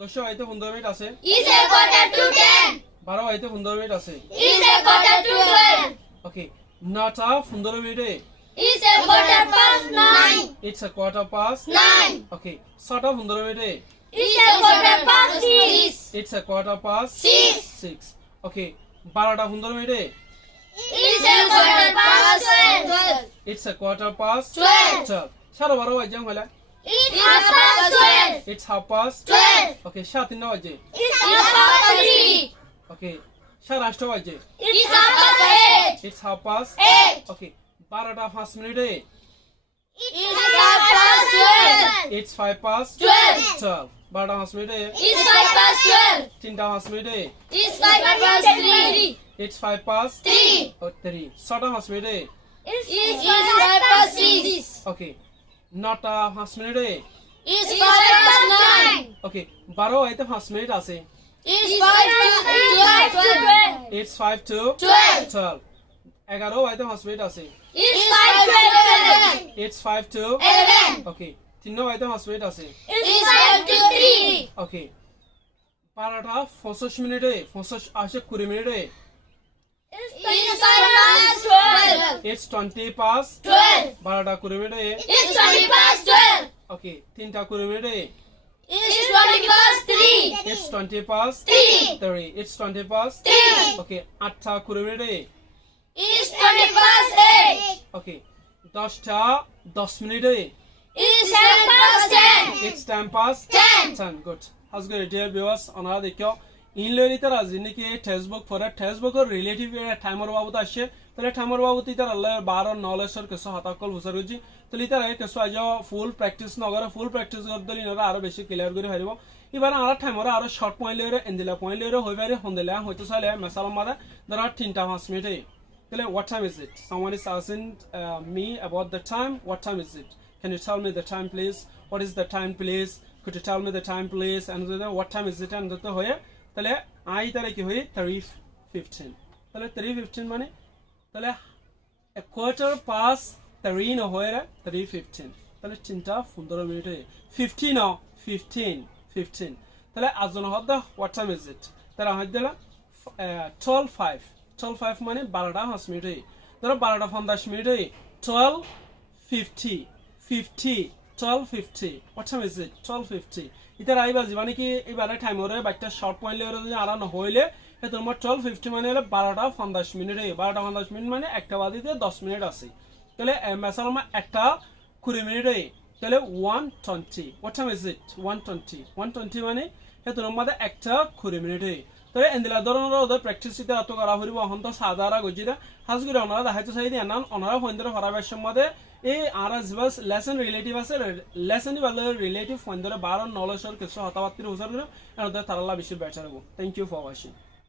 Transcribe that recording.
10 হইতে 15 মিনিট আছে is a quarter to 10 12 হইতে 15 মিনিট আছে is a quarter to 12 ওকে 9টা 15 মিনিটে is a quarter past 9 it's a quarter past 9 ওকে 6টা 15 মিনিটে is a quarter past 6 it's a quarter past 6 ওকে 12টা 15 মিনিটে is a quarter past 12 it's a quarter past 12 সাড়ে 12 বাজে হলে it's half past 12 it's half past 12 ওকে 7:03 বাজে it's half past 3 ওকে 8:30 বাজে it's half past 8 it's half past 8 ওকে 12টা 5 মিনিটে it's half past 12 it's 5 past 12 12টা 5 মিনিটে it's 5 past 12 3টা 5 মিনিটে it's 5 past 3 it's 5 past 3 3 6টা 5 মিনিটে it's 5 past 6 ওকে 9টা 5 মিনিটে it's 5 past 9 ওকে 12 হইতে 5 মিনিট আছে it's 5 to 12 it's 5 to 12 11 হইতে 5 মিনিট আছে it's 5 to 11 it's 5 to 11 ওকে 3 হইতে 5 মিনিট আছে it's 5 to 3 ওকে 12টা 65 মিনিটে 65 আসে 20 মিনিটে it's 5 past 12 it's 20 past 12 12টা 20 মিনিটে it's 20 past 12 ওকে 3টা 20 মিনিটে it's 20 past 3 it's 20 past 3 it's 20 past 3 ওকে 8টা 20 মিনিটে it's 20 past 8 ওকে 10টা 10 মিনিটে it's 10 past 10 it's 10 past 10 good আজকে ডিয়ার ভিউয়ার্স ওনারা দেখিও ইনলেরিতার আজিনিকে টেক্সটবুক ফর টেক্সটবুকের রিলেটিভ টাইমর বাবদ আসে তাহলে টাইমর বাবদ ইতার আল্লাহ 12 নলেজর কেসো হাতাকল হুসার গজি তাহলে ইতার কেসো আজ ফুল প্র্যাকটিস নগরে ফুল প্র্যাকটিস করদলি নরা আরো বেশি ক্লিয়ার করে হারিব এবার আর টাইমর আরো শর্ট পয়েন্ট লইরে এন্দিলা পয়েন্ট লইরে হইবারে হন্দেলা হয়তো চাইলে মেসালাম মাদা ধরা 3টা 5 মিনিটে তাহলে what time is it someone is asking me about the time what time is it can you tell me the time please what is the time please could you tell me the time please and what time is it and তো হয়ে তাহলে I তারে কি হই 3:15 তাহলে 3:15 মানে তাহলে a quarter past 3 ন হয়ে 3:15 তাহলে 3টা 15 মিনিটে 15 ন 15 তাহলে আজন হদা what time is it তারা হদলা 12:05 মানে 12টা 5 মিনিটে ধরো 12টা 50 মিনিটে 12:50 what time is it 12:50 ইতার আইবা জীবানি কি এবারে টাইমরে বাইটা শর্ট পয়েন্ট লরে যদি আর না হইলে এ তোমার 12:50 মানে হলো 12টা 50 মিনিটে 12টা 50 মিনিট মানে একটা বাদিতে 10 মিনিট আছে তাহলে মেসালমা একটা 20 মিনিটে তাহলে 1:20 what time is it 1:20 মানে এ তোমার মধ্যে একটা 20 মিনিটে তাহলে এন্দিলা ধরনের ওদের প্র্যাকটিস ইতে এত করা হইব হন্ত সাদারা গজিদা হাজগুরে ওনারা দেখাইতে চাই দিয়া নান ওনারা ফোনদরে হরাবের মধ্যে এই আর বাস লেসন রিলেটিভ আছে লেসন ভালো রিলেটিভ ফোনদরে 12 নলেজর কিছু হতাবাতির হুসার করে এর তারালা বেশি বেটার হবো থ্যাংক ইউ ফর ওয়াচিং